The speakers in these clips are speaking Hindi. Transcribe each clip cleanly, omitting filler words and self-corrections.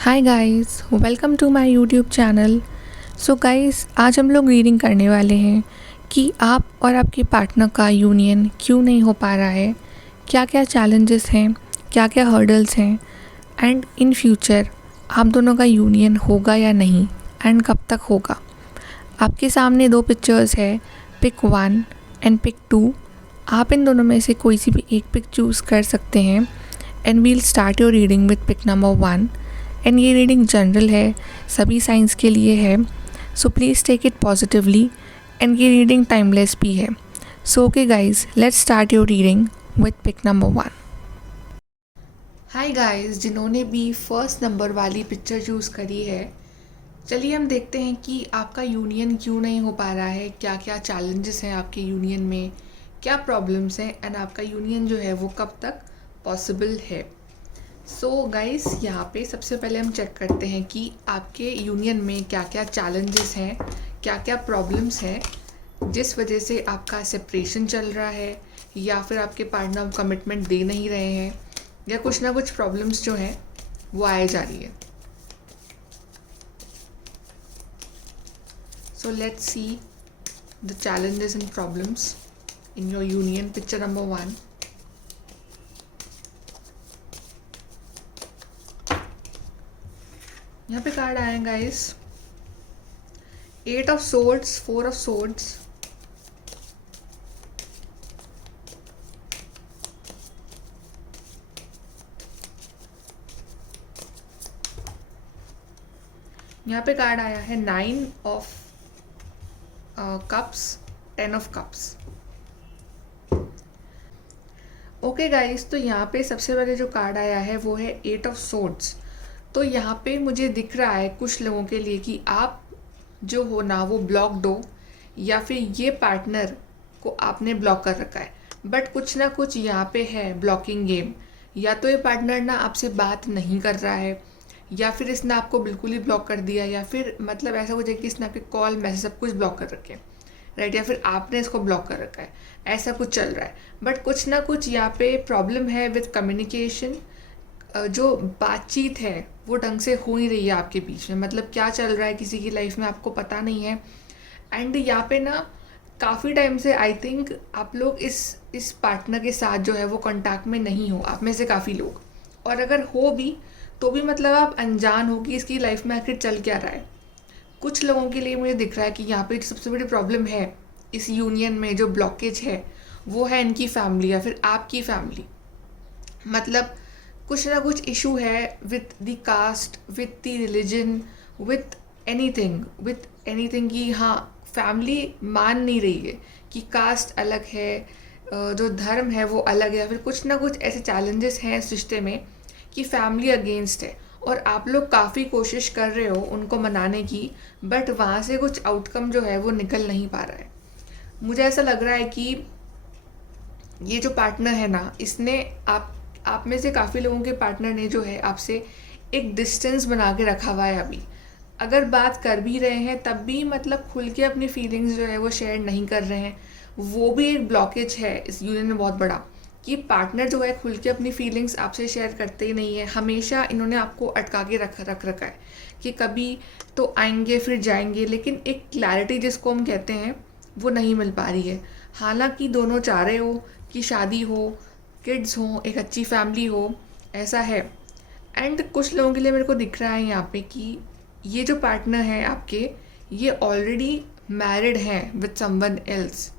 Hi guys, welcome to my YouTube channel. So guys, आज हम लोग रीडिंग करने वाले हैं कि आप और आपके पार्टनर का यूनियन क्यों नहीं हो पा रहा है, क्या क्या चैलेंजेस हैं, क्या क्या हर्डल्स हैं, एंड इन फ्यूचर आप दोनों का यूनियन होगा या नहीं, एंड कब तक होगा। आपके सामने दो पिक्चर्स है, पिक 1 एंड पिक 2। आप इन दोनों में से कोई सी भी एक पिक चूज़ कर सकते हैं and we'll start your reading with pick number 1। And ये रीडिंग जनरल है, सभी साइंस के लिए है, so please take it positively. And ये रीडिंग टाइमलेस भी है। So okay guys, let's start your reading with pick number 1। Hi guys, जिन्होंने भी फर्स्ट नंबर वाली पिक्चर चूज़ करी है, चलिए हम देखते हैं कि आपका यूनियन क्यों नहीं हो पा रहा है, क्या क्या चैलेंजेस हैं आपके यूनियन में, क्या प्रॉब्लम्स हैं, एंड आपका यूनियन जो है वो कब तक पॉसिबल है। सो गाइस, यहाँ पे सबसे पहले हम चेक करते हैं कि आपके यूनियन में क्या क्या चैलेंजेस हैं, क्या क्या प्रॉब्लम्स हैं जिस वजह से आपका सेपरेशन चल रहा है, या फिर आपके पार्टनर कमिटमेंट दे नहीं रहे हैं, या कुछ ना कुछ प्रॉब्लम्स जो हैं वो आए जा रही है। So let's see the challenges and problems in your union. Picture number 1. यहाँ पे कार्ड आए हैं guys, 8 of swords, 4 of swords, यहाँ पे कार्ड आया है 9 of cups, 10 of cups। Okay guys, तो यहाँ पे सबसे पहले जो कार्ड आया है वो है 8 of swords। तो यहाँ पे मुझे दिख रहा है कुछ लोगों के लिए कि आप जो हो ना वो ब्लॉक्ड हो, या फिर ये पार्टनर को आपने ब्लॉक कर रखा है। बट कुछ ना कुछ यहाँ पे है ब्लॉकिंग गेम। या तो ये पार्टनर ना आपसे बात नहीं कर रहा है, या फिर इसने आपको बिल्कुल ही ब्लॉक कर दिया, या फिर मतलब ऐसा कुछ है कि इसने आपके कॉल मैसेज सब कुछ ब्लॉक कर रखे हैं, राइट, या फिर आपने इसको ब्लॉक कर रखा है। ऐसा कुछ चल रहा है। बट कुछ ना कुछ यहाँ पे प्रॉब्लम है विथ कम्युनिकेशन। जो बातचीत है वो ढंग से हो नहीं रही है आपके बीच में। मतलब क्या चल रहा है किसी की लाइफ में आपको पता नहीं है। एंड यहाँ पे ना काफ़ी टाइम से आई थिंक आप लोग इस पार्टनर के साथ जो है वो कांटेक्ट में नहीं हो, आप में से काफ़ी लोग। और अगर हो भी तो भी मतलब आप अनजान हो कि इसकी लाइफ में आखिर चल क्या रहा है। कुछ लोगों के लिए मुझे दिख रहा है कि यहाँ पे सबसे बड़ी प्रॉब्लम है इस यूनियन में, जो ब्लॉकेज है वो है इनकी फैमिली या फिर आपकी फैमिली। मतलब कुछ ना कुछ इशू है with the caste, with the religion, with anything कि हाँ फैमिली मान नहीं रही है कि कास्ट अलग है, जो धर्म है वो अलग है, या फिर कुछ ना कुछ ऐसे चैलेंजेस हैं इस रिश्ते में कि फैमिली अगेंस्ट है। और आप लोग काफ़ी कोशिश कर रहे हो उनको मनाने की, बट वहाँ से कुछ आउटकम जो है वो निकल नहीं पा रहा है। मुझे ऐसा लग रहा है कि ये जो पार्टनर है ना, इसने आप में से काफ़ी लोगों के पार्टनर ने जो है आपसे एक डिस्टेंस बना के रखा हुआ है अभी। अगर बात कर भी रहे हैं तब भी मतलब खुल के अपनी फीलिंग्स जो है वो शेयर नहीं कर रहे हैं। वो भी एक ब्लॉकेज है इस यूनियन में बहुत बड़ा, कि पार्टनर जो है खुल के अपनी फीलिंग्स आपसे शेयर करते ही नहीं है। हमेशा इन्होंने आपको अटका के रख रखा है कि कभी तो आएंगे फिर जाएंगे, लेकिन एक क्लैरिटी जिसको हम कहते हैं वो नहीं मिल पा रही है। हालांकि दोनों चाह रहे हो कि शादी हो, किड्स हो, एक अच्छी फैमिली हो, ऐसा है। एंड कुछ लोगों के लिए मेरे को दिख रहा है यहाँ पे कि ये जो पार्टनर है आपके, ये ऑलरेडी मैरिड हैं with someone else,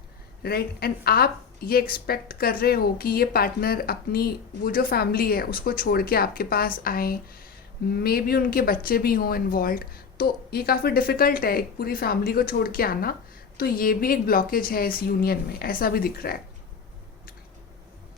right. And आप ये एक्सपेक्ट कर रहे हो कि ये पार्टनर अपनी वो जो फैमिली है उसको छोड़ के आपके पास आए, मे बी उनके बच्चे भी हों इन्वॉल्व। तो ये काफ़ी डिफ़िकल्ट है एक पूरी फैमिली को छोड़ के आना। तो ये भी एक ब्लॉकेज है इस यूनियन में, ऐसा भी दिख रहा है।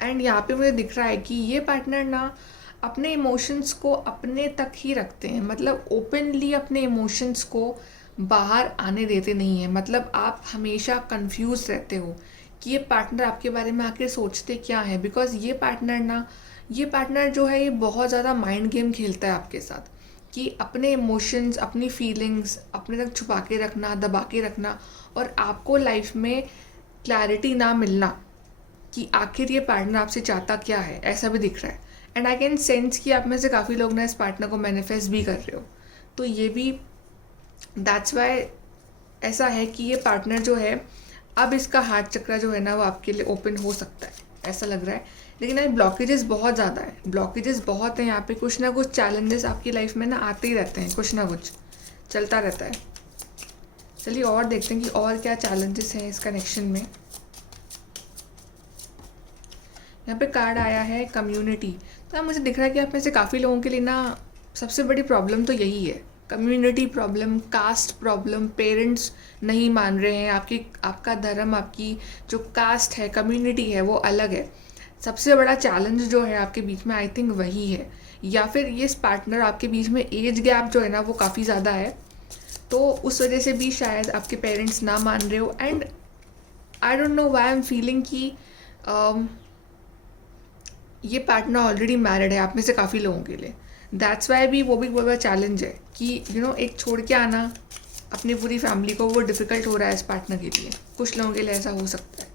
एंड यहाँ पे मुझे दिख रहा है कि ये पार्टनर ना अपने इमोशंस को अपने तक ही रखते हैं। मतलब ओपनली अपने इमोशंस को बाहर आने देते नहीं हैं। मतलब आप हमेशा कंफ्यूज रहते हो कि ये पार्टनर आपके बारे में आखिर सोचते क्या है। बिकॉज ये पार्टनर जो है ये बहुत ज़्यादा माइंड गेम खेलता है आपके साथ, कि अपने इमोशंस, अपनी फीलिंग्स अपने तक छुपा के रखना, दबा के रखना, और आपको लाइफ में क्लैरिटी ना मिलना कि आखिर ये पार्टनर आपसे चाहता क्या है, ऐसा भी दिख रहा है। एंड आई कैन सेंस कि आप में से काफ़ी लोग ना इस पार्टनर को मैनिफेस्ट भी कर रहे हो। तो ये भी दैट्स वाई ऐसा है कि ये पार्टनर जो है, अब इसका हार्ट चक्र जो है ना वो आपके लिए ओपन हो सकता है, ऐसा लग रहा है। लेकिन अभी ब्लॉकेजेस बहुत ज़्यादा है, ब्लॉकेजेस बहुत हैं यहाँ पे। कुछ ना कुछ चैलेंजेस आपकी लाइफ में ना आते ही रहते हैं, कुछ ना कुछ चलता रहता है। चलिए और देखते हैं कि और क्या चैलेंजेस हैं इस कनेक्शन में। यहाँ पे कार्ड आया है कम्युनिटी। तो अब मुझे दिख रहा है कि आप में से काफ़ी लोगों के लिए ना सबसे बड़ी प्रॉब्लम तो यही है, community problem, caste problem. Parents नहीं मान रहे हैं, आपका धर्म, आपकी जो कास्ट है, कम्युनिटी है, वो अलग है। सबसे बड़ा चैलेंज जो है आपके बीच में, आई थिंक वही है। या फिर ये पार्टनर आपके बीच में एज गैप जो है ना वो काफ़ी ज़्यादा है, तो उस वजह से भी शायद आपके पेरेंट्स ना मान रहे हो। And I don't know why I am feeling कि ये पार्टनर ऑलरेडी मैरिड है आप में से काफ़ी लोगों के लिए। दैट्स वाई भी वो भी बहुत बड़ा चैलेंज है कि एक छोड़ के आना अपनी पूरी फैमिली को, वो डिफ़िकल्ट हो रहा है इस पार्टनर के लिए। कुछ लोगों के लिए ऐसा हो सकता है,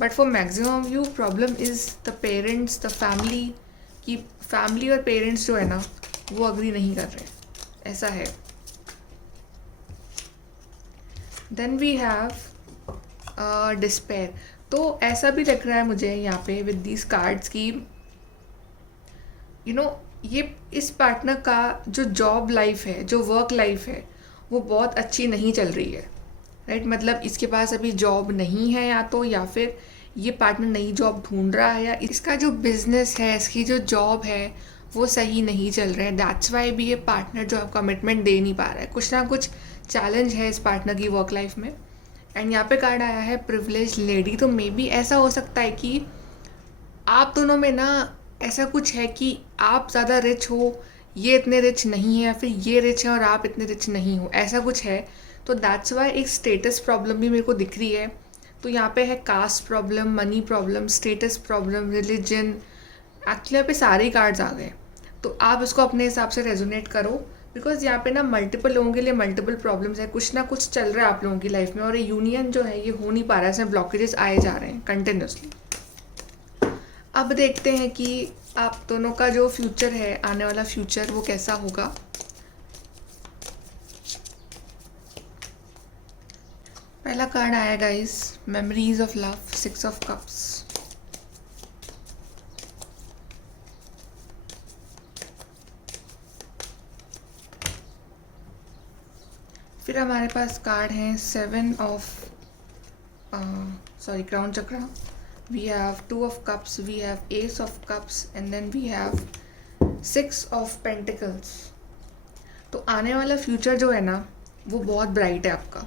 but for maximum of you problem is the parents, the family. कि फैमिली और पेरेंट्स जो है ना वो अग्री नहीं कर रहे, ऐसा है। Then we have despair. तो ऐसा भी लग रहा है मुझे यहाँ पे विद दीज कार्ड्स की ये इस पार्टनर का जो जॉब लाइफ है, जो वर्क लाइफ है, वो बहुत अच्छी नहीं चल रही है, राइट। मतलब इसके पास अभी जॉब नहीं है, या फिर ये पार्टनर नई जॉब ढूंढ रहा है, या इसका जो बिजनेस है, इसकी जो जॉब है वो सही नहीं चल रहे हैं। दैट्स वाई भी ये पार्टनर जो है कमिटमेंट दे नहीं पा रहा है। कुछ ना कुछ चैलेंज है इस पार्टनर की वर्क लाइफ में। एंड यहाँ पे कार्ड आया है प्रिविलेज लेडी। तो मे बी ऐसा हो सकता है कि आप दोनों में ना ऐसा कुछ है कि आप ज़्यादा रिच हो, ये इतने रिच नहीं है, या फिर ये रिच है और आप इतने रिच नहीं हो, ऐसा कुछ है। तो दैट्स वाई एक स्टेटस प्रॉब्लम भी मेरे को दिख रही है। तो यहाँ पे है caste problem, money problem, status problem, religion. Actually यहाँ पे सारे ही कार्ड्स आ गए, तो आप इसको अपने हिसाब से रेजोनेट करो, बिकॉज यहाँ पे ना मल्टीपल लोगों के लिए मल्टीपल प्रॉब्लम्स है। कुछ ना कुछ चल रहा है आप लोगों की लाइफ में, और ये यूनियन जो है ये हो नहीं पा रहा है, इसमें ब्लॉकेजेस आए जा रहे हैं कंटिन्यूसली। अब देखते हैं कि आप दोनों का जो फ्यूचर है, आने वाला फ्यूचर, वो कैसा होगा। पहला कार्ड आया guys, memories of love, 6 of cups. फिर हमारे पास कार्ड हैं 7 of crown chakra. We have 2 of cups, we have ace of cups, and then we have 6 of pentacles. तो आने वाला फ्यूचर जो है ना वो बहुत ब्राइट है आपका,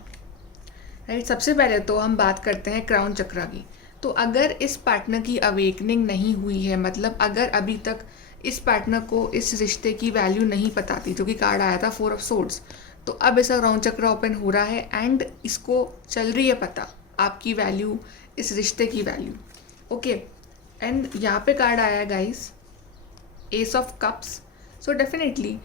राइट। सबसे पहले तो हम बात करते हैं क्राउन चक्रा की। तो अगर इस पार्टनर की अवेकनिंग नहीं हुई है, मतलब अगर अभी तक इस पार्टनर को इस रिश्ते की वैल्यू नहीं पता थी, जो कि कार्ड आया था 4 ऑफ सोर्ड्स, तो अब इसका क्राउन चक्रा ओपन हो रहा है एंड इसको चल रही है पता आपकी वैल्यू, इस रिश्ते की वैल्यू। ओके, एंड यहाँ पे कार्ड आया है guys S of cups. So definitely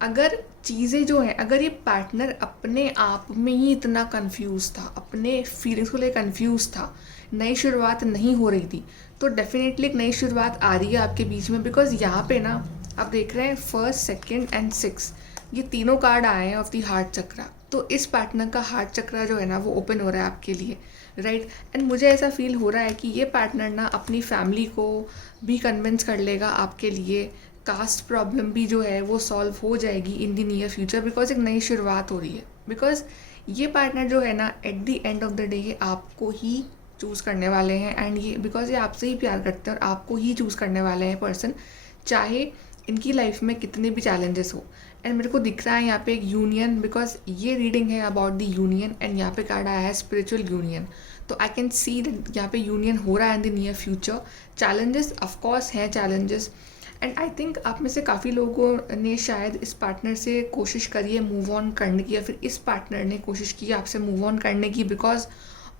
अगर चीज़ें जो हैं, अगर ये पार्टनर अपने आप में ही इतना कंफ्यूज था, अपने फीलिंग्स को लेकर कंफ्यूज था, नई शुरुआत नहीं हो रही थी, तो डेफिनेटली एक नई शुरुआत आ रही है आपके बीच में। बिकॉज यहाँ पे ना आप देख रहे हैं 1st, 2nd एंड 6, ये तीनों कार्ड आए हैं ऑफ द हार्ट चक्रा। तो इस पार्टनर का हार्ट चक्रा जो है ना वो ओपन हो रहा है आपके लिए, राइट। एंड मुझे ऐसा फील हो रहा है कि ये पार्टनर ना अपनी फैमिली को भी कन्विंस कर लेगा आपके लिए। कास्ट प्रॉब्लम भी जो है वो सॉल्व हो जाएगी in the near future, because एक नई शुरुआत हो रही है। बिकॉज ये पार्टनर जो है ना at the end of the day ये आपको ही चूज़ करने वाले हैं, एंड ये बिकॉज ये आपसे ही प्यार करते हैं और आपको ही चूज़ करने वाले हैं पर्सन, चाहे इनकी लाइफ में कितने भी चैलेंजेस हो। एंड मेरे को दिख रहा है यहाँ पे एक यूनियन, बिकॉज ये रीडिंग है अबाउट द यूनियन, एंड यहाँ पे कार्ड आया है स्पिरिचुअल यूनियन। तो आई कैन सी दैट यहाँ पे यूनियन हो रहा है in the near future. Challenges of course हैं चैलेंजेस, एंड आई थिंक आप में से काफ़ी लोगों ने शायद इस पार्टनर से कोशिश करी है मूव ऑन करने की, या फिर इस पार्टनर ने कोशिश की आपसे मूव ऑन करने की बिकॉज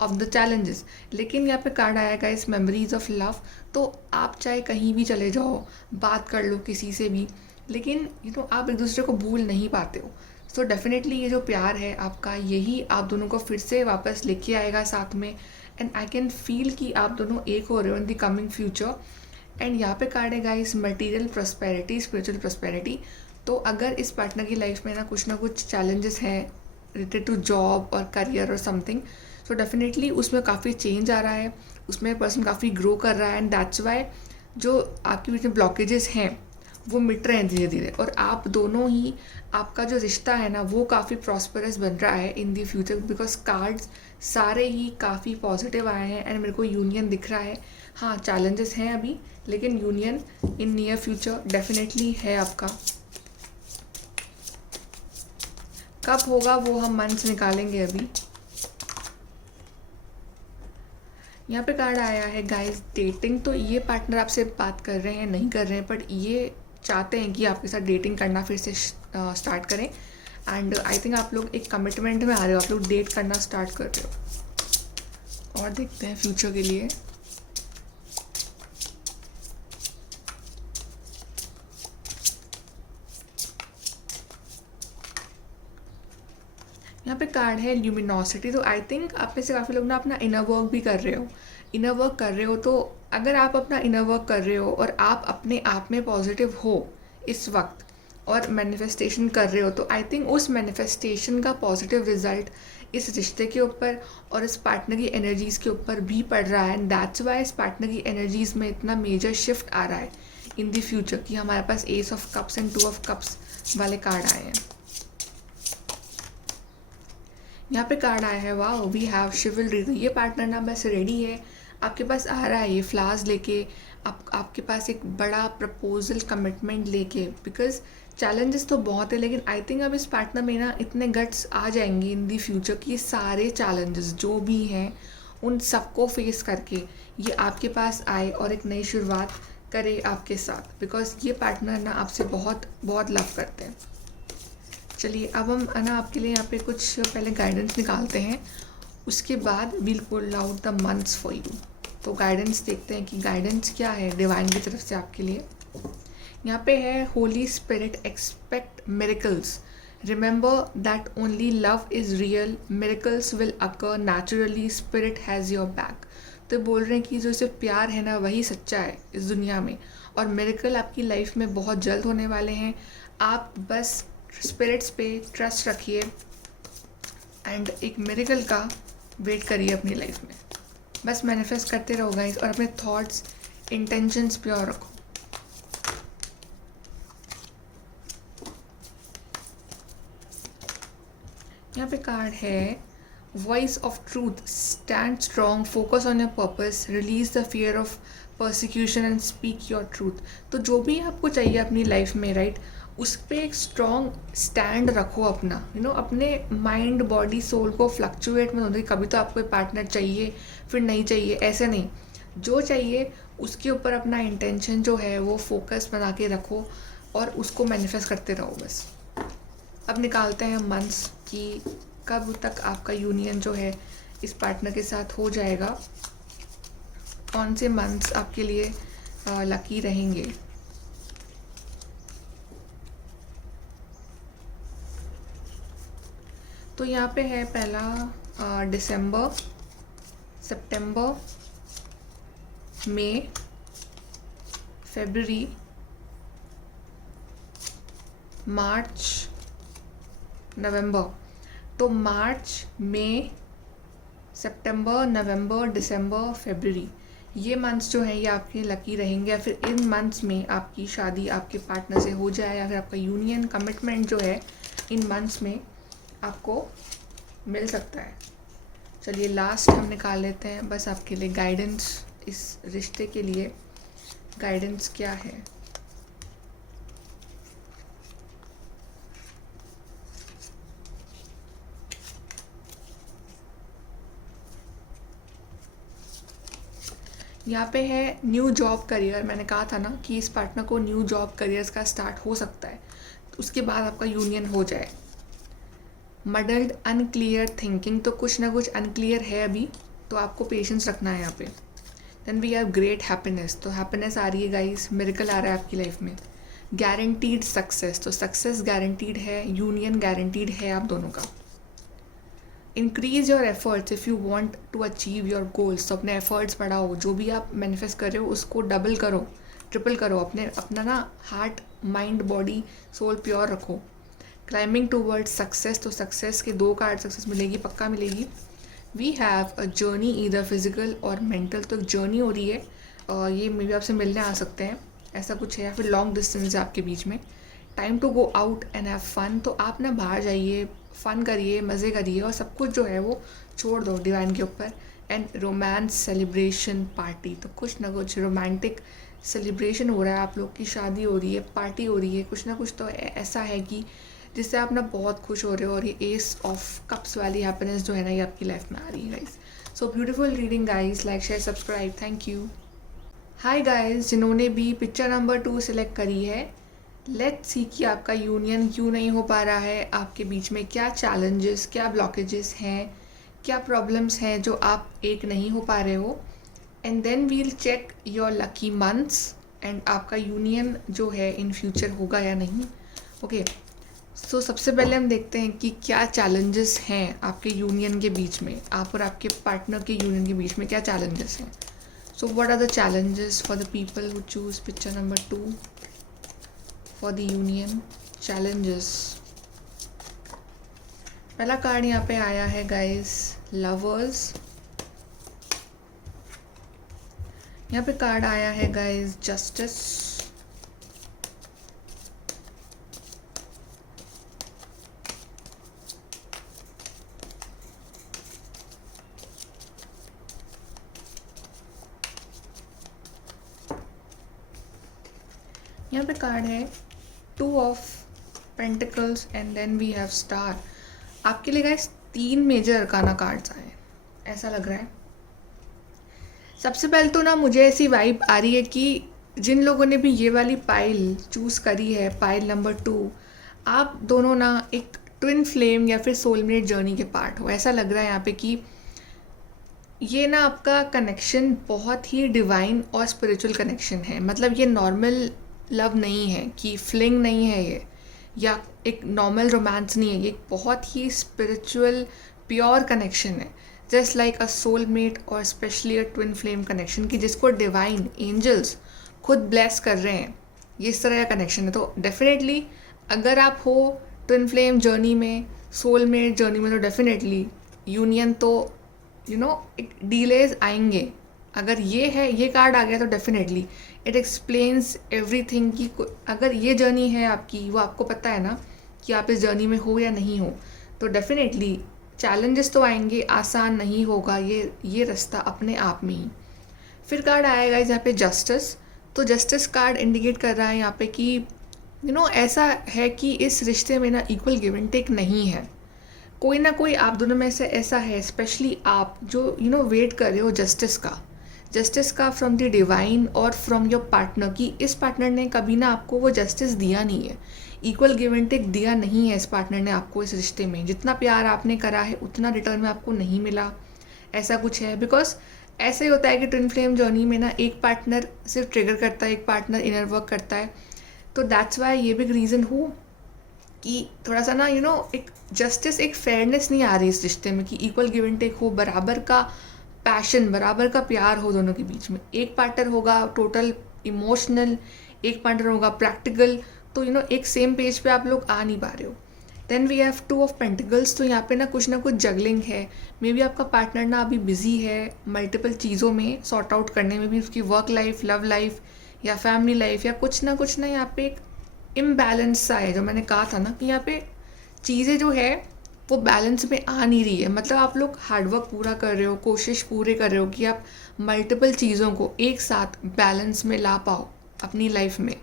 ऑफ द चैलेंजेस। लेकिन यहाँ पे कार्ड आएगा इस मेमोरीज ऑफ लव। तो आप चाहे कहीं भी चले जाओ, बात कर लो किसी से भी, लेकिन आप एक दूसरे को भूल नहीं पाते हो। सो डेफिनेटली ये जो प्यार है आपका, यही आप दोनों को फिर से वापस लेके आएगा साथ में। एंड आई कैन फील कि आप दोनों एक हो रहे हो in the coming future. And यहाँ पे कार्ड है guys material prosperity, spiritual prosperity. तो अगर इस पार्टनर की लाइफ में ना कुछ चैलेंजेस हैं रिलेटेड टू जॉब और करियर और समथिंग, सो डेफिनेटली उसमें काफ़ी चेंज आ रहा है, उसमें पर्सन काफ़ी ग्रो कर रहा है। एंड दैट्स वाई जो आपके बीच में ब्लॉकेजेस हैं वो मिट रहे हैं धीरे धीरे, और आप दोनों ही, आपका जो रिश्ता है ना वो काफ़ी प्रॉस्परस बन रहा है इन दी फ्यूचर, बिकॉज कार्ड्स सारे ही काफ़ी पॉजिटिव आए हैं एंड मेरे को यूनियन दिख रहा है। हाँ, चैलेंजेस हैं अभी, लेकिन union in near future definitely है आपका। कब होगा वो हम मंथ्स निकालेंगे अभी। यहाँ पे कार्ड आया है गाइस डेटिंग। तो ये पार्टनर आपसे बात कर रहे हैं, नहीं कर रहे हैं, बट ये चाहते हैं कि आपके साथ डेटिंग करना फिर से स्टार्ट करें। एंड आई थिंक आप लोग एक कमिटमेंट में आ रहे हो, आप लोग डेट करना स्टार्ट कर रहे हो। और देखते हैं फ्यूचर के लिए। यहाँ पे कार्ड है ल्यूमिनोसिटी। तो आई थिंक आप में से काफ़ी लोग ना अपना इनर वर्क भी कर रहे हो, तो अगर आप अपना इनर वर्क कर रहे हो और आप अपने आप में पॉजिटिव हो इस वक्त और मैनिफेस्टेशन कर रहे हो, तो आई थिंक उस मैनिफेस्टेशन का पॉजिटिव रिजल्ट इस रिश्ते के ऊपर और इस पार्टनर की एनर्जीज़ के ऊपर भी पड़ रहा है। एंड दैट्स वाई इस पार्टनर की एनर्जीज़ में इतना मेजर शिफ्ट आ रहा है इन दी फ्यूचर कि हमारे पास ace of cups and 2 of cups वाले कार्ड आए हैं। यहाँ पे कार्ड आया है वाओ वी हैव शिवलरी। तो ये पार्टनर ना बस रेडी है, आपके पास आ रहा है ये फ्लावर्स लेके, आपके पास एक बड़ा प्रपोजल कमिटमेंट लेके। बिकॉज चैलेंजेस तो बहुत है, लेकिन आई थिंक अब इस पार्टनर में ना इतने गट्स आ जाएंगे इन दी फ्यूचर कि ये सारे चैलेंजेस जो भी हैं उन सबको फेस करके ये आपके पास आए और एक नई शुरुआत करे आपके साथ। बिकॉज ये पार्टनर ना आपसे बहुत बहुत लव करते हैं। चलिए अब हम ना आपके लिए यहाँ पे कुछ पहले गाइडेंस निकालते हैं, उसके बाद we'll pull out the months for you. तो गाइडेंस देखते हैं कि गाइडेंस क्या है डिवाइन की तरफ से आपके लिए। यहाँ पे है Holi spirit expect miracles, remember that only love is real, miracles will occur naturally, spirit has your back. तो बोल रहे हैं कि जो सिर्फ प्यार है ना वही सच्चा है इस दुनिया में, और मिरेकल आपकी लाइफ में बहुत जल्द होने वाले हैं। आप बस स्पिरिट्स पे ट्रस्ट रखिए एंड एक मिरेकल का वेट करिए अपनी लाइफ में। बस मैनिफेस्ट करते रहो गाइस, और अपने थॉट्स इंटेंशंस प्योर रखो। यहाँ पे कार्ड है voice of truth, stand strong, focus on your purpose, release the fear of persecution and speak your truth. तो जो भी आपको चाहिए अपनी लाइफ में राइट, उस पर एक स्ट्रॉन्ग स्टैंड रखो अपना, अपने माइंड बॉडी सोल को फ्लक्चुएट मत होने। कभी तो आपको पार्टनर चाहिए फिर नहीं चाहिए, ऐसे नहीं, जो चाहिए उसके ऊपर अपना इंटेंशन जो है वो फोकस बना के रखो और उसको मैनिफेस्ट करते रहो बस। अब निकालते हैं मंथ्स कि कब तक आपका यूनियन जो है इस पार्टनर के साथ हो जाएगा, कौन से मंथ्स आपके लिए लकी रहेंगे। तो यहाँ पे है पहला दिसंबर, सितंबर, मई, फरवरी, मार्च, नवंबर। तो मार्च, मई, सितंबर, नवंबर, दिसंबर, फरवरी, ये मंथ्स जो हैं ये आपके लकी रहेंगे। या फिर इन मंथ्स में आपकी शादी आपके पार्टनर से हो जाए, या फिर आपका यूनियन कमिटमेंट जो है इन मंथ्स में आपको मिल सकता है। चलिए लास्ट हम निकाल लेते हैं बस आपके लिए गाइडेंस, इस रिश्ते के लिए गाइडेंस क्या है। यहाँ पे है न्यू जॉब करियर। मैंने कहा था ना कि इस पार्टनर को न्यू जॉब करियर्स का स्टार्ट हो सकता है, तो उसके बाद आपका यूनियन हो जाए। मडल्ड अनक्लियर थिंकिंग, तो कुछ ना कुछ अनक्लियर है अभी, तो आपको पेशेंस रखना है यहाँ पे। Then we have great happiness, तो हैप्पीनेस आ रही है गाइस, मिरेकल आ रहा है आपकी लाइफ में। गारंटीड सक्सेस, तो सक्सेस गारंटीड है, यूनियन गारंटीड है आप दोनों का। Increase your efforts if you want to achieve your goals, तो अपने एफर्ट्स बढ़ाओ, जो भी आप मैनिफेस्ट कर रहे हो उसको डबल करो ट्रिपल करो, अपना ना heart mind body soul pure रखो। क्लाइंबिंग टूवर्ड्स सक्सेस, तो सक्सेस के 2 कार्ड, सक्सेस मिलेगी, पक्का मिलेगी। We have a journey either physical और मेंटल, तो एक जर्नी हो रही है और ये मे बी आपसे मिलने आ सकते हैं, ऐसा कुछ है, या फिर लॉन्ग डिस्टेंस है आपके बीच में। Time to go out and have fun, तो आप ना बाहर जाइए, फ़न करिए, मज़े करिए और सब कुछ जो है वो छोड़ दो डिवाइन के ऊपर। एंड रोमांस सेलिब्रेशन पार्टी, तो कुछ ना कुछ रोमांटिक सेलिब्रेशन हो रहा है, आप लोग की शादी हो रही है, पार्टी हो रही है, कुछ ना कुछ तो ऐसा है कि जिससे आप ना बहुत खुश हो रहे हो। और ये एस ऑफ कप्स वाली हैप्पीनेस जो है ना, ये आपकी लाइफ में आ रही है guys. So beautiful reading guys, like share subscribe, thank you. Hi guys, जिन्होंने भी पिक्चर नंबर 2 सिलेक्ट करी है, लेट्स सी कि आपका यूनियन क्यों नहीं हो पा रहा है, आपके बीच में क्या चैलेंजेस, क्या ब्लॉकेजेस हैं, क्या प्रॉब्लम्स हैं जो आप एक नहीं हो पा रहे हो। And then we'll check your lucky months and आपका यूनियन जो है इन फ्यूचर होगा या नहीं। ओके, सो सबसे पहले हम देखते हैं कि क्या चैलेंजेस हैं आपके यूनियन के बीच में, आप और आपके पार्टनर के यूनियन के बीच में क्या चैलेंजेस हैं। So what are the challenges for the people who choose picture number 2 for the union. Challenges, पहला कार्ड यहाँ पे आया है गाइस, लवर्स। यहाँ पे कार्ड आया है गाइस, जस्टिस। यहाँ पे कार्ड है 2 of pentacles and then we have star. आपके लिए गाइस 3 मेजर अरकाना कार्ड्स आए, ऐसा लग रहा है। सबसे पहले तो ना मुझे ऐसी वाइब आ रही है कि जिन लोगों ने भी ये वाली पाइल चूज़ करी है, पाइल नंबर 2, आप दोनों ना एक ट्विन फ्लेम या फिर सोलमेट जर्नी के पार्ट हो। ऐसा लग रहा है यहाँ पे कि ये ना आपका कनेक्शन बहुत ही डिवाइन और स्पिरिचुअल कनेक्शन है। मतलब ये नॉर्मल लव नहीं है, कि फ्लिंग नहीं है ये, या एक नॉर्मल रोमांस नहीं है, ये एक बहुत ही स्पिरिचुअल प्योर कनेक्शन है, जस्ट लाइक अ सोलमेट और specially a twin flame connection, कि जिसको डिवाइन एंजल्स खुद ब्लेस कर रहे हैं, ये इस तरह का कनेक्शन है। तो डेफिनेटली अगर आप हो ट्विन फ्लेम जर्नी में, सोलमेट जर्नी में, तो डेफिनेटली यूनियन तो एक डिलेज आएंगे। अगर ये है, ये कार्ड आ गया, तो डेफिनेटली इट एक्सप्लेन्स एवरीथिंग कि अगर ये जर्नी है आपकी, वो आपको पता है ना कि आप इस जर्नी में हो या नहीं हो, तो डेफिनेटली चैलेंजेस तो आएंगे, आसान नहीं होगा ये रास्ता अपने आप में ही। फिर कार्ड आएगा यहाँ पे जस्टिस। तो जस्टिस कार्ड इंडिकेट कर रहा है यहाँ पे कि ऐसा है कि इस रिश्ते में ना इक्वल गिव एंड टेक नहीं है। कोई ना कोई आप दोनों में से ऐसा है, स्पेशली आप जो वेट कर रहे हो जस्टिस का फ्रॉम द डिवाइन और फ्रॉम योर पार्टनर, कि इस पार्टनर ने कभी ना आपको वो जस्टिस दिया नहीं है, इक्वल गिव एंड टेक दिया नहीं है इस पार्टनर ने आपको इस रिश्ते में। जितना प्यार आपने करा है उतना रिटर्न में आपको नहीं मिला, ऐसा कुछ है। बिकॉज ऐसे ही होता है कि ट्विन फ्लेम जर्नी में ना एक पार्टनर सिर्फ ट्रिगर करता है, एक पार्टनर इनर वर्क करता है। तो दैट्स वाई ये बिग रीज़न हो कि थोड़ा सा ना एक जस्टिस, एक फेयरनेस नहीं आ रही इस रिश्ते में, कि इक्वल गिव एंड टेक हो, बराबर का पैशन, बराबर का प्यार हो दोनों के बीच में। एक पार्टनर होगा टोटल इमोशनल, एक पार्टनर होगा प्रैक्टिकल, तो एक सेम पेज पे आप लोग आ नहीं पा रहे हो। Then we have 2 of pentacles. तो यहाँ पे ना कुछ जगलिंग है। मे बी आपका पार्टनर ना अभी बिजी है मल्टीपल चीज़ों में सॉर्ट आउट करने में, भी उसकी वर्क लाइफ, लव लाइफ या फैमिली लाइफ, या कुछ ना यहाँ पे एक इम्बैलेंस सा है। जो मैंने कहा था ना कि यहाँ पे चीज़ें जो है वो बैलेंस में आ नहीं रही है। मतलब आप लोग हार्डवर्क पूरा कर रहे हो, कोशिश पूरे कर रहे हो कि आप मल्टीपल चीज़ों को एक साथ बैलेंस में ला पाओ अपनी लाइफ में।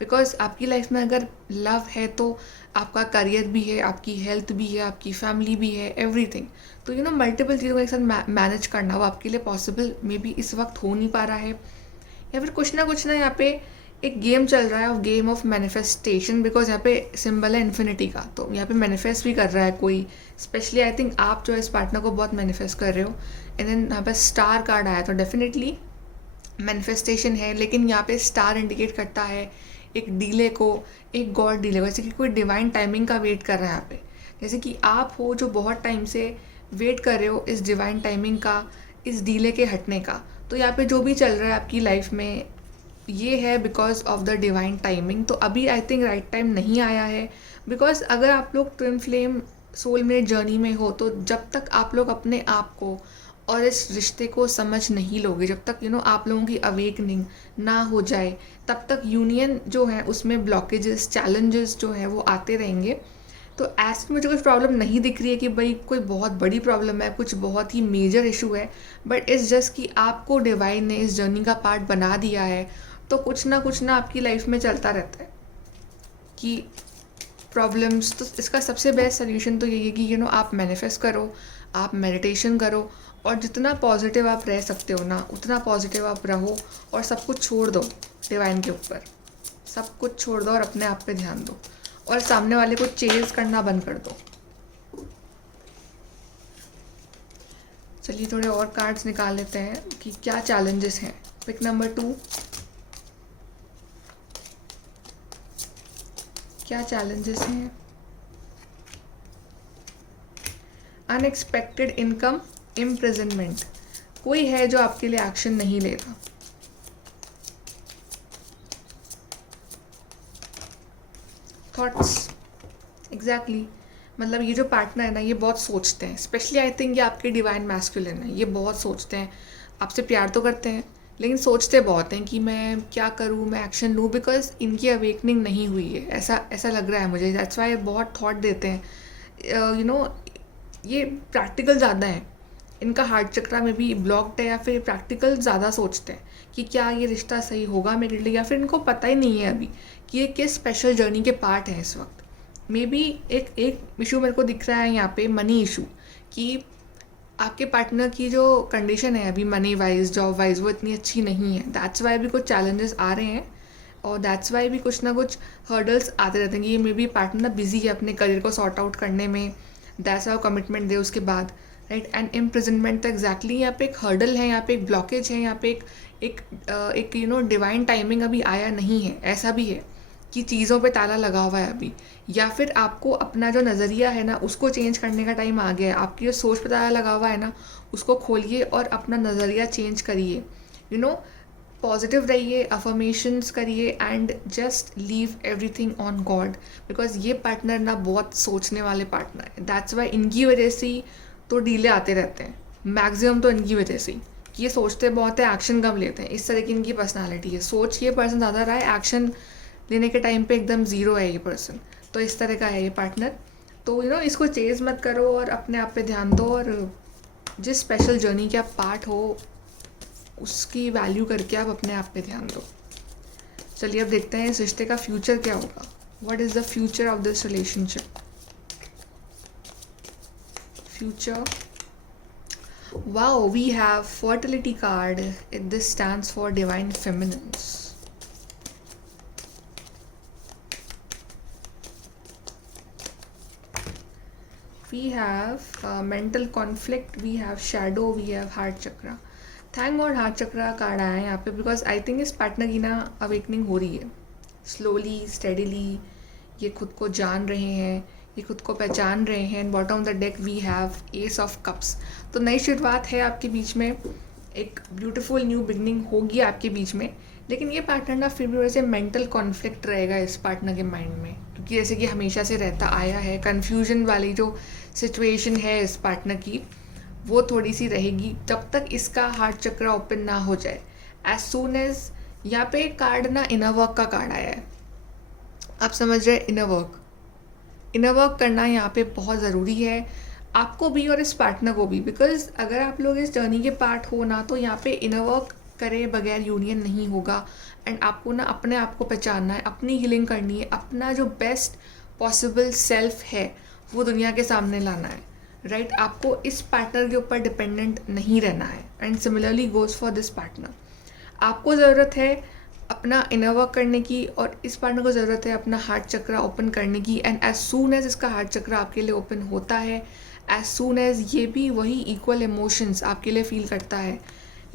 बिकॉज आपकी लाइफ में अगर लव है तो आपका करियर भी है, आपकी हेल्थ भी है, आपकी फैमिली भी है, एवरीथिंग। तो मल्टीपल चीज़ों को एक साथ मैनेज करना वो आपके लिए पॉसिबल मे बी इस वक्त हो नहीं पा रहा है। या फिर कुछ ना यहाँ पे एक गेम चल रहा है, गेम ऑफ मैनिफेस्टेशन। बिकॉज यहाँ पे सिंबल है इन्फिनिटी का, तो यहाँ पे मैनिफेस्ट भी कर रहा है कोई, स्पेशली आई थिंक आप जो इस पार्टनर को बहुत मैनिफेस्ट कर रहे हो। एंड देन यहाँ पे स्टार कार्ड आया, तो डेफिनेटली मैनिफेस्टेशन है, लेकिन यहाँ पे स्टार इंडिकेट करता है एक डीले को, एक गॉड डीले को, जैसे कि कोई डिवाइन टाइमिंग का वेट कर रहा है यहाँ पे। जैसे कि आप हो जो बहुत टाइम से वेट कर रहे हो इस डिवाइन टाइमिंग का, इस डीले के हटने का। तो यहाँ पे जो भी चल रहा है आपकी लाइफ में, ये है because of the divine timing. तो अभी आई थिंक राइट टाइम नहीं आया है, बिकॉज अगर आप लोग ट्विन फ्लेम सोलमेट जर्नी में हो तो जब तक आप लोग अपने आप को और इस रिश्ते को समझ नहीं लोगे, जब तक आप लोगों की अवेकनिंग ना हो जाए, तब तक यूनियन जो है उसमें ब्लॉकेजेस, चैलेंजेस जो है वो आते रहेंगे। तो ऐसे मुझे कुछ प्रॉब्लम नहीं दिख रही है कि भाई कोई बहुत बड़ी प्रॉब्लम है, कुछ बहुत ही मेजर इशू है, बट इट्स जस्ट कि आपको डिवाइन ने इस जर्नी का पार्ट बना दिया है। तो कुछ ना आपकी लाइफ में चलता रहता है कि प्रॉब्लम्स। तो इसका सबसे बेस्ट सोल्यूशन तो यही है कि आप मैनिफेस्ट करो, आप मेडिटेशन करो, और जितना पॉजिटिव आप रह सकते हो ना उतना पॉजिटिव आप रहो, और सब कुछ छोड़ दो डिवाइन के ऊपर, सब कुछ छोड़ दो और अपने आप पे ध्यान दो, और सामने वाले को चेज करना बंद कर दो। चलिए थोड़े और कार्ड्स निकाल लेते हैं कि क्या चैलेंजेस हैं। पिक नंबर 2, क्या चैलेंजेस हैं? Unexpected income, imprisonment. कोई है जो आपके लिए एक्शन नहीं ले रहा। Thoughts, exactly. मतलब ये जो पार्टनर है ना, ये बहुत सोचते हैं, स्पेशली आई थिंक ये आपके डिवाइन मैस्कुलिन है। ये बहुत सोचते हैं, आपसे प्यार तो करते हैं लेकिन सोचते बहुत हैं कि मैं क्या करूँ, मैं एक्शन लूँ, बिकॉज इनकी अवेकनिंग नहीं हुई है। ऐसा लग रहा है मुझे। दैट्स वाई बहुत थॉट देते हैं। ये प्रैक्टिकल ज़्यादा है, इनका हार्ट चक्रा में भी ब्लॉक्ड है, या फिर प्रैक्टिकल ज़्यादा सोचते हैं कि क्या ये रिश्ता सही होगा मेरे लिए, या फिर इनको पता ही नहीं है अभी कि ये किस स्पेशल जर्नी के पार्ट हैं इस वक्त। मे बी एक इशू मेरे को दिख रहा है यहाँ पे, मनी इशू, कि आपके पार्टनर की जो कंडीशन है अभी मनी वाइज, जॉब वाइज, वो इतनी अच्छी नहीं है। दैट्स वाई भी कुछ चैलेंजेस आ रहे हैं, और दैट्स वाई भी कुछ ना कुछ हर्डल्स आते रहते हैं कि ये मे बी पार्टनर बिजी है अपने करियर को सॉर्ट आउट करने में। दैट्स वाई कमिटमेंट दे उसके बाद, राइट। एंड इम्प्रिजनमेंट तो एग्जैक्टली यहाँ पे एक हर्डल है, यहाँ पे एक ब्लॉकेज है, यहाँ पे एक डिवाइन टाइमिंग अभी आया नहीं है। ऐसा भी है कि चीज़ों पे ताला लगा हुआ है अभी, या फिर आपको अपना जो नज़रिया है ना उसको चेंज करने का टाइम आ गया है। आपकी जो सोच पे ताला लगा हुआ है ना उसको खोलिए और अपना नज़रिया चेंज करिए। पॉजिटिव रहिए, अफर्मेशंस करिए, and just leave everything on God, because ये पार्टनर ना बहुत सोचने वाले पार्टनर है। दैट्स वाई इनकी वजह से ही तो डीले आते रहते हैं, मैक्सिमम तो इनकी वजह से ही, कि ये सोचते बहुत है, एक्शन कम लेते हैं। इस तरह की इनकी पर्सनालिटी है। सोच ये पर्सन ज़्यादा रहा है, एक्शन लेने के टाइम पे एकदम ज़ीरो है ये पर्सन। तो इस तरह का है ये पार्टनर। तो इसको चेज़ मत करो और अपने आप पे ध्यान दो, और जिस स्पेशल जर्नी के आप पार्ट हो उसकी वैल्यू करके आप अपने आप पे ध्यान दो। चलिए अब देखते हैं इस रिश्ते का फ्यूचर क्या होगा। What is the future of this relationship? Future, wow, we have fertility card. This stands for divine feminines. We have mental conflict, we have shadow, we have heart chakra. Thank God heart chakra card आया है यहाँ पे, बिकॉज आई थिंक इस पार्टनर की ना अवेकनिंग हो रही है स्लोली स्टेडिली। ये खुद को जान रहे हैं, ये खुद को पहचान रहे हैं। Bottom of the deck we have ace of cups. तो नई शुरुआत है आपके बीच में, एक ब्यूटीफुल न्यू बिगनिंग होगी आपके बीच में। लेकिन ये पार्टनर ना फिर भी वैसे मेंटल कॉन्फ्लिक्ट रहेगा इस पार्टनर के माइंड में, क्योंकि जैसे कि हमेशा से रहता आया है, कन्फ्यूजन वाली जो सिचुएशन है इस पार्टनर की वो थोड़ी सी रहेगी जब तक इसका हार्ट चक्रा ओपन ना हो जाए। एज सून एज यहाँ पे कार्ड ना इनर वर्क का कार्ड आया है। आप समझ रहे, इनर वर्क करना यहाँ पे बहुत ज़रूरी है आपको भी और इस पार्टनर को भी, बिकॉज अगर आप लोग इस जर्नी के पार्ट हो ना तो यहाँ पे इनर वर्क करे बगैर यूनियन नहीं होगा। एंड आपको ना अपने आप को पहचानना है, अपनी हीलिंग करनी है, अपना जो बेस्ट पॉसिबल सेल्फ है वो दुनिया के सामने लाना है, राइट। आपको इस पार्टनर के ऊपर डिपेंडेंट नहीं रहना है। And similarly goes for this partner. आपको ज़रूरत है अपना इनर वर्क करने की, और इस पार्टनर को ज़रूरत है अपना हार्ट चक्रा ओपन करने की। एंड एज सून एज इसका हार्ट चक्रा आपके लिए ओपन होता है, एज सून एज ये भी वही इक्वल इमोशंस आपके लिए फील करता है,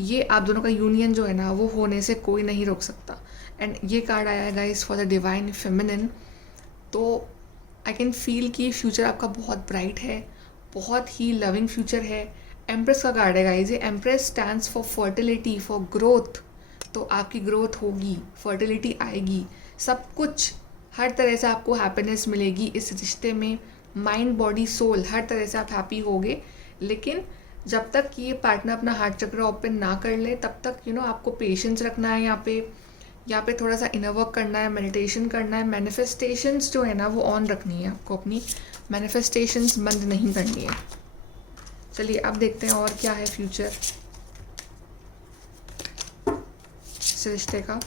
ये आप दोनों का यूनियन जो है ना वो होने से कोई नहीं रोक सकता। एंड ये कार्ड आया है guys for the divine feminine. तो आई कैन फील कि फ्यूचर आपका बहुत ब्राइट है, बहुत ही लविंग फ्यूचर है। एम्प्रेस का कार्ड है गाइस। ये empress stands for fertility, for growth. तो आपकी ग्रोथ होगी, फर्टिलिटी आएगी, सब कुछ हर तरह से आपको हैप्पीनेस मिलेगी इस रिश्ते में। माइंड बॉडी सोल हर तरह से आप हैप्पी होगे। लेकिन जब तक कि ये पार्टनर अपना हार्ट चक्र ओपन ना कर ले तब तक आपको पेशेंस रखना है। यहाँ पे थोड़ा सा इनर वर्क करना है, मेडिटेशन करना है, मैनिफेस्टेशंस जो है ना वो ऑन रखनी है आपको, अपनी मैनिफेस्टेशंस बंद नहीं करनी है। चलिए अब देखते हैं और क्या है फ्यूचर इस रिश्ते का।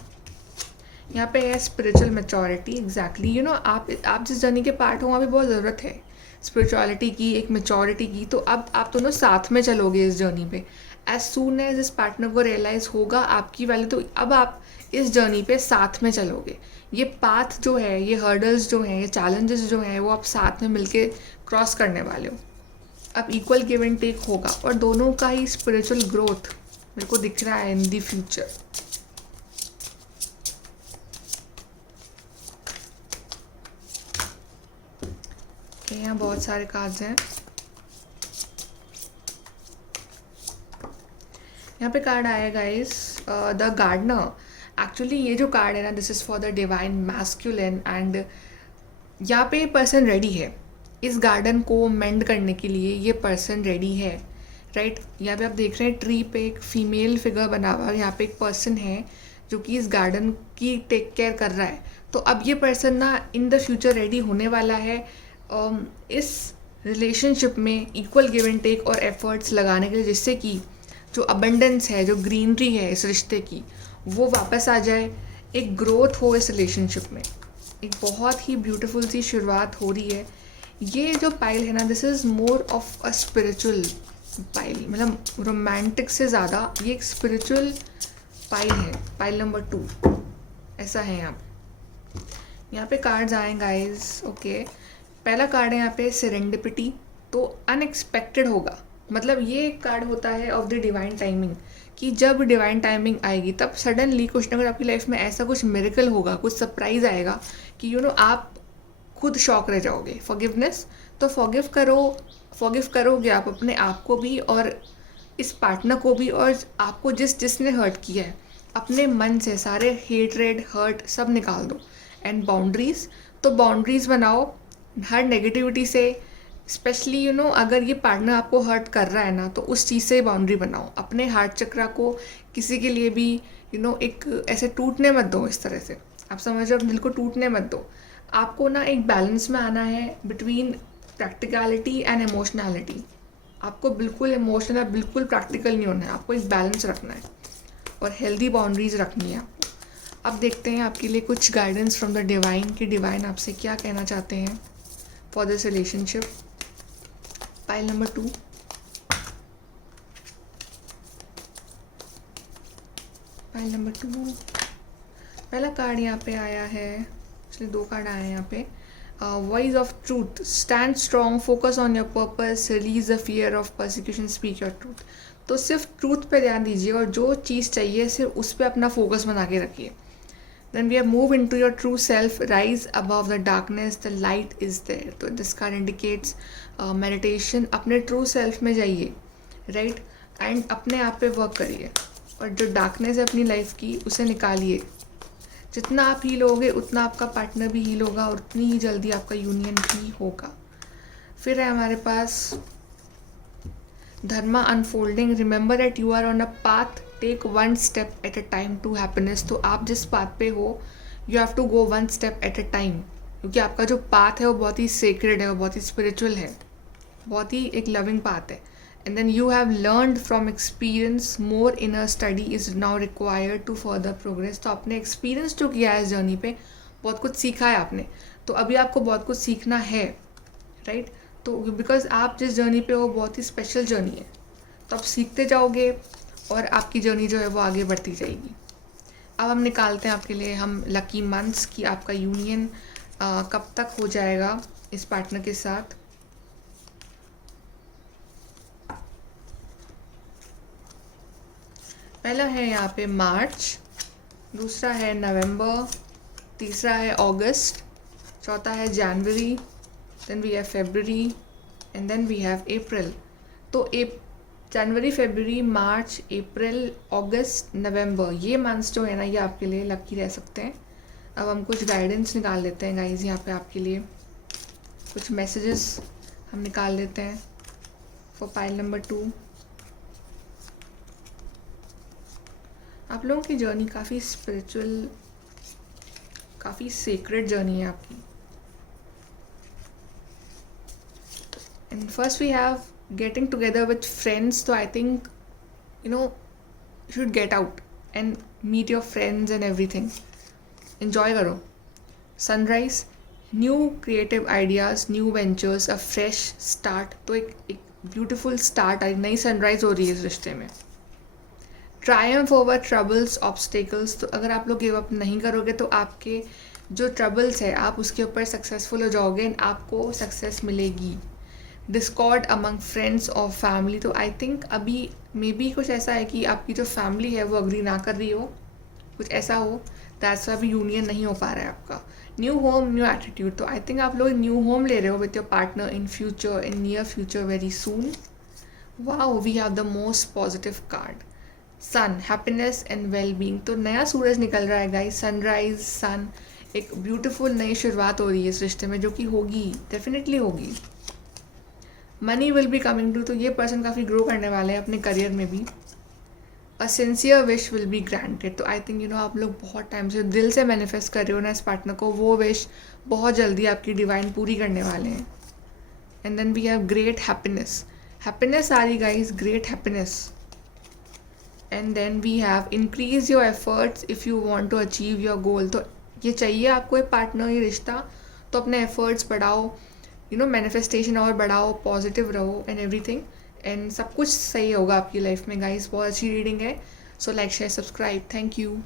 यहाँ पे है स्पिरिचुअल मैच्योरिटी। एग्जैक्टली आप जिस जर्नी के पार्ट हो वहाँ पे बहुत ज़रूरत है स्पिरिचुअलिटी की, एक मैच्योरिटी की। तो अब आप दोनों साथ में चलोगे इस जर्नी पे। एज सून एज इस पार्टनर को रियलाइज़ होगा आपकी वैल्यू, तो अब आप इस जर्नी पे साथ में चलोगे। ये पाथ जो है, ये हर्डल्स जो हैं, ये चैलेंजेस जो हैं, वो आप साथ में मिलके क्रॉस करने वाले हो। अब इक्वल गिव एंड टेक होगा और दोनों का ही स्पिरिचुअल ग्रोथ मेरे को दिख रहा है इन दी फ्यूचर। यहाँ बहुत सारे कार्ड्स हैं। यहाँ पे कार्ड आया गाइस, द गार्डनर। एक्चुअली ये जो कार्ड है ना, this is for the divine masculine. And यहाँ पे पर्सन रेडी है इस गार्डन को मेंड करने के लिए। ये पर्सन रेडी है, राइट। यहाँ पे आप देख रहे हैं ट्री पे एक फीमेल फिगर बना हुआ है। यहाँ पे एक पर्सन है जो कि इस गार्डन की टेक केयर कर रहा है। तो अब ये पर्सन ना इन द फ्यूचर रेडी होने वाला है इस रिलेशनशिप में इक्वल गिव एंड टेक और एफर्ट्स लगाने के लिए, जिससे कि जो अबंडेंस है, जो ग्रीनरी है इस रिश्ते की, वो वापस आ जाए, एक ग्रोथ हो इस रिलेशनशिप में। एक बहुत ही ब्यूटीफुल सी शुरुआत हो रही है। ये जो पाइल है ना, this is more of a spiritual pile, मतलब रोमांटिक से ज़्यादा ये एक स्पिरिचुअल पाइल है। पाइल नंबर 2 ऐसा है। यहाँ पे कार्ड्स आए गाइस। ओके, पहला कार्ड है यहाँ पे सेरेंडिपिटी। तो अनएक्सपेक्टेड होगा, मतलब ये एक कार्ड होता है ऑफ द डिवाइन टाइमिंग, कि जब डिवाइन टाइमिंग आएगी तब सडनली कुछ ना कुछ आपकी लाइफ में ऐसा कुछ मिरेकल होगा, कुछ सरप्राइज आएगा कि आप खुद शॉक रह जाओगे। फॉरगिवनेस, तो फॉरगिव करोगे आप अपने आप को भी और इस पार्टनर को भी, और आपको जिसने हर्ट किया है अपने मन से सारे हेटरेड हर्ट सब निकाल दो। एंड बाउंड्रीज, तो बाउंड्रीज बनाओ हर नेगेटिविटी से। स्पेशली अगर ये पार्टनर आपको हर्ट कर रहा है ना, तो उस चीज़ से बाउंड्री बनाओ। अपने हार्ट चक्रा को किसी के लिए भी एक ऐसे टूटने मत दो। इस तरह से आप समझ रहे हो, दिल को टूटने मत दो। आपको ना एक बैलेंस में आना है बिटवीन प्रैक्टिकलिटी एंड इमोशनैलिटी। आपको बिल्कुल इमोशनल या बिल्कुल प्रैक्टिकल नहीं होना है, आपको एक बैलेंस रखना है और हेल्दी बाउंड्रीज रखनी है आपको। अब देखते हैं आपके लिए कुछ गाइडेंस फ्रॉम द डिवाइन, कि डिवाइन आपसे क्या कहना चाहते हैं for this relationship. Pile number 2, pile number 2, पहला कार्ड यहाँ पे आया है, इसलिए 2 कार्ड आए हैं यहाँ पे। Voice of truth, stand strong, focus on your purpose, release the fear of persecution, speak your truth. तो सिर्फ ट्रूथ पे ध्यान दीजिए और जो चीज़ चाहिए सिर्फ उस पर अपना फोकस बना के रखिए। Then we have move into your true self, rise above the darkness, the light is there. तो this card indicates meditation। अपने true self में जाइए, right? एंड अपने आप पे वर्क करिए और जो डार्कनेस है अपनी लाइफ की उसे निकालिए। जितना आप हील होगे उतना आपका पार्टनर भी हील होगा और उतनी ही जल्दी आपका यूनियन भी होगा। फिर है हमारे पास dharma unfolding. Remember that you are on a path, take 1 step at a time to happiness. तो आप जिस पाथ पे हो, you have to go 1 step at a time, क्योंकि आपका जो पाथ है वो बहुत ही सेक्रेड है, वो बहुत ही स्पिरिचुअल है, बहुत ही एक लविंग पाथ है। And then you have learned from experience, more inner study is now required to further progress. तो आपने एक्सपीरियंस जो किया है इस जर्नी पे, बहुत कुछ सीखा है आपने, तो अभी आपको बहुत कुछ सीखना है, राइट। तो बिकॉज आप जिस जर्नी पे हो बहुत ही स्पेशल जर्नी है, तो आप सीखते जाओगे और आपकी जर्नी जो है वो आगे बढ़ती जाएगी। अब हम निकालते हैं आपके लिए हम लकी मंथ्स कि आपका यूनियन कब तक हो जाएगा इस पार्टनर के साथ। पहला है यहाँ पे मार्च, दूसरा है नवंबर, तीसरा है अगस्त, चौथा है जनवरी, then we have February and then we have April. तो जनवरी, फरवरी, मार्च, अप्रैल, अगस्त, नवंबर, ये मंथ्स जो है ना ये आपके लिए लकी रह सकते हैं। अब हम कुछ गाइडेंस निकाल लेते हैं गाइज यहाँ पे आपके लिए, कुछ मैसेजेस हम निकाल लेते हैं फॉर पाइल नंबर 2। आप लोगों की जर्नी काफ़ी स्पिरिचुअल, काफ़ी सीक्रेट जर्नी है आपकी। And first we have getting together with friends, तो I think you know you should get out and meet your friends and everything, enjoy करो। Sunrise, new creative ideas, new ventures, a fresh start, तो एक ब्यूटिफुल स्टार्ट, एक नई सनराइज हो रही है इस रिश्ते में। ट्रायम्फ ओवर ट्रबल्स, ऑब्स्टेकल्स, तो अगर आप लोग गिव अप नहीं करोगे तो आपके जो ट्रबल्स है आप उसके ऊपर सक्सेसफुल हो जाओगे एंड आपको सक्सेस मिलेगी। डिस्कॉर्ड अमंग फ्रेंड्स और फैमिली, तो आई थिंक अभी मे बी कुछ ऐसा है कि आपकी जो फैमिली है वो अग्री ना कर रही हो, कुछ ऐसा हो, दैट्स वाई अभी यूनियन नहीं हो पा रहा है आपका। न्यू होम, न्यू एटीट्यूड, तो आई थिंक आप लोग न्यू होम ले रहे हो with your partner in future, in near future, very soon. Wow, we have the most positive card, sun, happiness and well being, तो नया सूरज निकल रहा है गाइस, सनराइज, सन, एक ब्यूटीफुल नई शुरुआत हो रही है इस रिश्ते में जो कि होगी, डेफिनेटली होगी। Money will be coming to, तो ये पर्सन काफ़ी ग्रो करने वाले हैं अपने करियर में भी। अ sincere wish will be granted, तो आई थिंक आप लोग बहुत टाइम से दिल से मैनिफेस्ट कर रहे हो ना इस पार्टनर को, वो विश बहुत जल्दी आपकी डिवाइन पूरी करने वाले हैं। And then we have great happiness, happiness आ रही guys, great happiness. And then we have increase your efforts if you want to achieve your goal, तो ये चाहिए आपको एक पार्टनर, ये रिश्ता, तो अपने एफर्ट्स बढ़ाओ, मैनिफेस्टेशन और बढ़ाओ, पॉजिटिव रहो एंड एवरीथिंग, एंड सब कुछ सही होगा आपकी लाइफ में गाइस। बहुत अच्छी रीडिंग है, so like, share, subscribe, thank you.